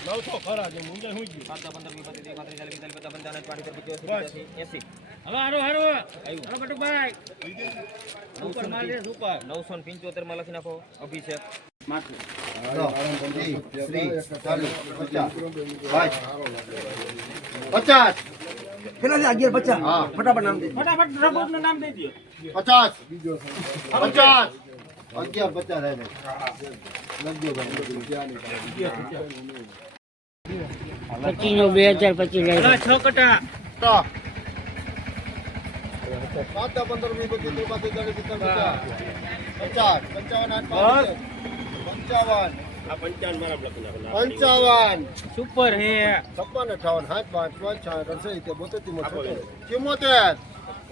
નવસો ખરા છે શું ગયું પાંચસો પંદર વીસ પચીસ ત્રીસ પાંત્રીસ ચાલીસ પિસ્તાલીસ પચાસ પંચાવન એંસી હવે હારું હારું હાલો બટુકભાઈ સુપર માલ છે ઉપર નવસો ને લખી નાખો અભિષેક પચાસ પેલા અગિયાર પચાસ હા. ફટાફટ નામ દે ફટાફટ રઘુનું નામ દઈ દો પચાસ પચાસ અગિયાર પચાસ હે પચીસ નો બે હજાર પચીસ લઈ છ કટા તો પંદર પંચાવન સુપર હે છપ્પન અઠાવન સાત પાંચ પાંચ છ સિત્તેર બોતેર ચુમ્મોતેર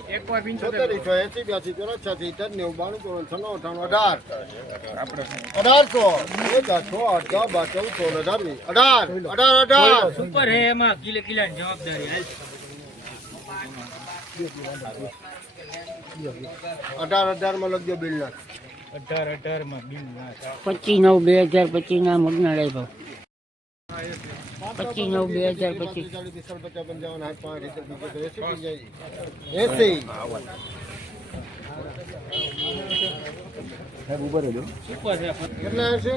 ચુમ્મોતેર એક વાર છોતેર ઈઠો એસી બ્યાસી ચોરાસી અઠ્યાસી નેવું બાણું ચોરાણું છન્નું અઠાણું અઢાર. અઢારસો. છ આઠ બાર ચૌદ સોળ અઢાર અઢાર અઢાર. અઢાર સુપર હે એમાં. કિલે કિલાની જવાબદારી. અઢાર અઢારમાં લખજો બિલ અઢાર અઢારમાં બિલ પચીસ નવ બે હજાર પચીસ ના મગના લઈ ભાવ. પચીસ, નવ, બે હજાર પચીસ. એસી એસી સુપર છે કેટલા હશે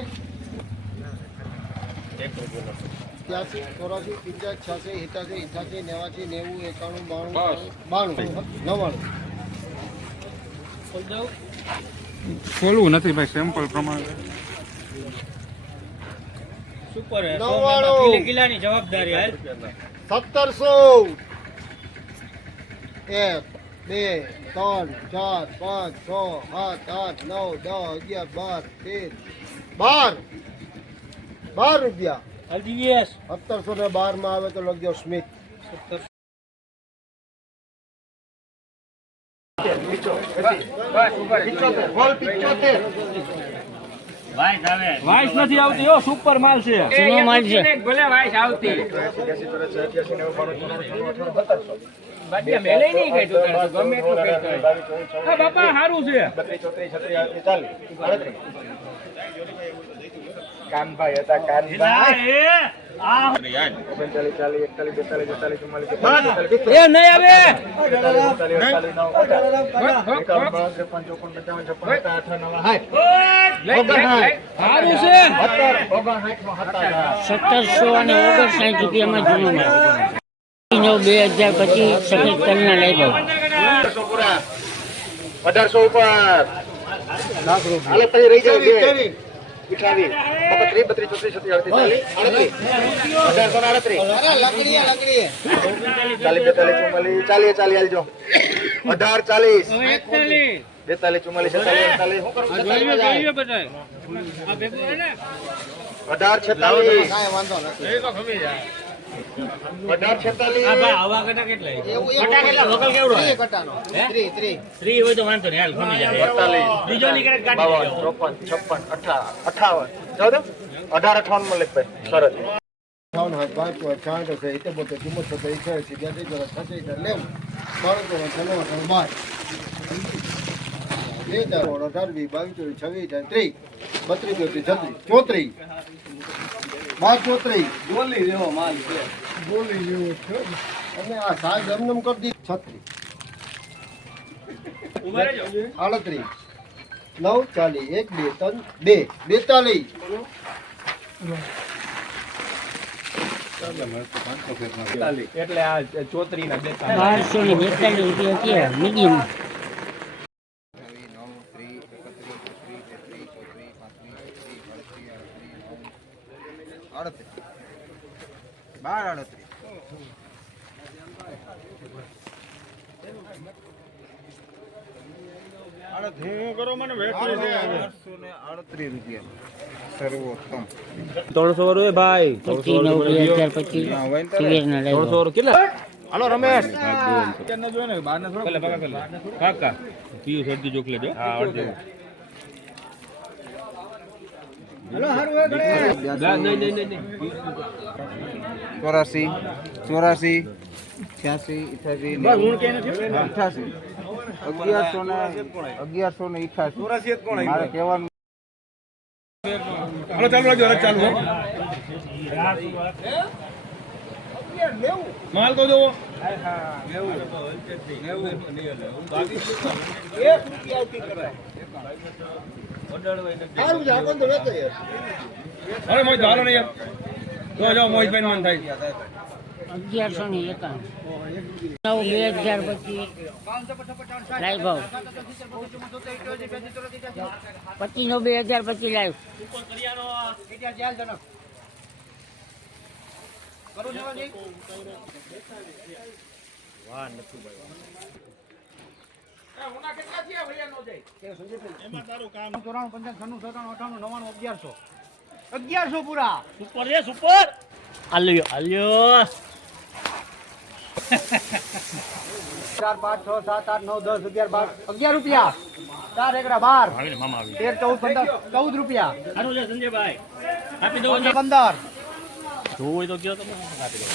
ત્યાસી ચોરાસી પંચાસ છ્યાસી સિત્યાસી અઠ્યાસી નેવાસી નેવું એકાણું બાણું બાણું નવ્વાણું ખોલવું નથી ભાઈ સેમ્પલ પ્રમાણે. સુપર નવ્વાણું. કિલે જવાબદારી હાલ. સત્તરસો. એક બે ત્રણ ચાર પાંચ છ સાત આઠ નવ દસ અગિયાર બાર તેર બાર. બાર રૂપિયા. સત્તરસો ને બારમાં આવે તો લખજો સ્મિત. વાઇસ નથી આવતી ઓ સુપર માલ છે. સુનો માલ છે. ભલે વાઇસ આવતી. મેલે નહીં કઈ ગમે એટલું કઈ હા બાપા સારું છે. ના, હતા આ સત્તરસો અને ઓગણસાઠ રૂપિયામાં જૂનો નવ બે હજાર પચીસ સફેદ તલના લઈ ભાવ અઢારસો ઉપર. લાખ પછી રહી જાય અઠાવીસ બત્રીસ બત્રીસ ચોત્રીસ છત્રીસ ચાલીસ અઢારસો ને ચાલીસ બેતાલીસ ચુમ્માલીસ ચાલીસ ચાલી હાલજો અઢાર ચાલીસ. બેતાલીસ ચુમ્માલીસ છેતાલીસ અડતાલીસ. શું કરું? અઢાર છેતાલીસ. ખમી જાય. અઢાર છેતાલીસ. આવા કટા કેટલા કટા કેટલા? વગર કેવડો હે? હે? ત્રીસ હોય તો વાંધો નહીં, હાલ, ખમી જાય. અડતાલીસ બીજો ની ક્યારેક કાઢી ચોપન છપ્પન અઠા અઠાવન. ચૌદ અઢાર અઠાવનમાં લખ ભાઈ સરસ. અઠાવન હાથ પાંચ છાંઠ હશે ઇતે બોતેર ચુમ્મોતેર સત્તર અઠ્યાસી બ્યાસી ચોરાસ છત્રીસ નેવું બાણું છન્નું અઠાણું બાર બે ચાર અઢાર વીસ બાવીસ ચોવીસ છવ્વીસ ત્રીસ. બત્રીસ ચોત્રીસ છત્રીસ. ચોત્રીસ. બાર ચોત્રીસ બોલી જેવો માલ છે. બોલી જેવો છે. અને આ સાહેબ એમને કરી દી. છત્રીસ. આડત્રીસ નવ ચાલીસ એક બે ત્રણ બે. બેતાલીસ. એટલે આ ચોત્રી ના બે બારસો ને બેતાલીસ રૂપિયા મીડિયમ બાર આડત્રીસ ત્રણસો વાળું ભાઈ. પચીસ નવ બે હજાર પચીસ. તુવેરના લઈ ભાવ કેટલા? હાલો રમેશ. કાકા. પીયું સરદી જોક હા. અડધી. ચોરાસી ચોરાસી છ્યાસી અઠ્યાસી. અઠાસી અગિયારસો ને અગિયારસો ને અઠ્યાસી મારે કહેવાનું ચાલુ ચાલુ. માલ તો જોવો. અરે મોહિત હાલો ને યાર. જો જો મોહિતભાઈ મન થાય. અગિયારસો ને નવ બે હજાર પચીસ લાઈવ ભાવ પચીસ નો બે હજાર પચીસ લાઈવ. સુપર છે સુપર. આલ્યો આલ્યો. ચાર પાંચ છ સાત આઠ નવ દસ અગિયાર બાર અગિયાર રૂપિયા. ચાર એકડા બાર. તેર ચૌદ પંદર ચૌદ રૂપિયા. સારું સંજયભાઈ. આપી દો પંદર જોવું હોય તો કયો તમે. આપી દો.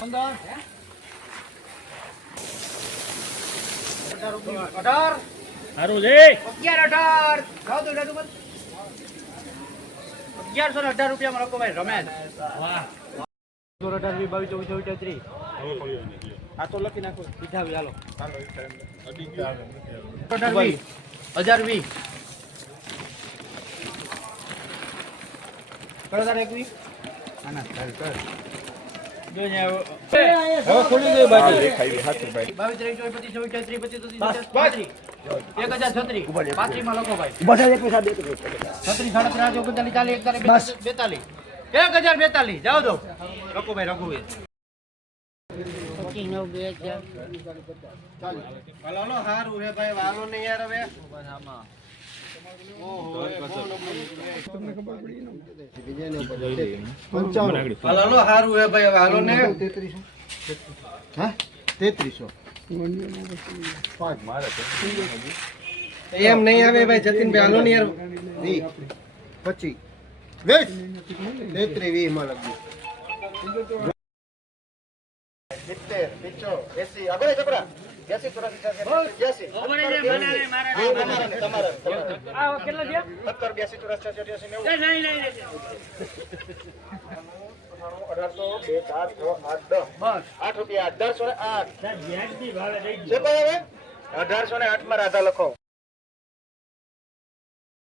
પંદર. અઢાર સારું છે. અગિયાર અઢાર. ખાવ તો અગિયારસો ને અઢાર રૂપિયા લોકો ભાઈ રમેશ અઢાર વીસ બાવીસ ચોવીસ ચોવીસ ત્રીસ આ તો લખી નાખો. સીધા આવી હાલો. અઢાર વીસ. હજાર વીસ. કરો તારે એક વીસ. બાવીસ ત્રેવીસ ચોવીસ પચીસ ચોવીસ ત્રીસ પચીસ ત્રીસ એક હજાર છત્રીસ. પાંત્રીસમાં લખો ભાઈ. છત્રીસ સાડત્રીસ ઓગણચાલીસ ચાલીસ એકતાલીસ બેતાલીસ એક હજાર બેતાલીસ. જાઓ દો રઘુ ભાઈ રઘુવીર પચીસ નવ બે હજાર. હાલો હાલો સારું હે ભાઈ વાલો ને યાર હવે. પંચાવન હાલો હાલો હે ભાઈ હવે હાલો ને. તેત્રીસો. હા? તેત્રીસો. પાંચ એમ નહીં આવે ભાઈ જતીનભાઈ હાલો ને યાર. વી પચીસ વીસ. તેત્રી વીસમાં લખ્યું સિત્તેર પિચો એસી. આગળ ચપડા એસી ચોરાસી તમારા. સત્તર બ્યાસી ચોરાસી અઢારસો બે ચાર છ આઠ દસ. આઠ રૂપિયા અઢારસો ને આઠ. અઢારસો ને આઠમાં રાધા લખો.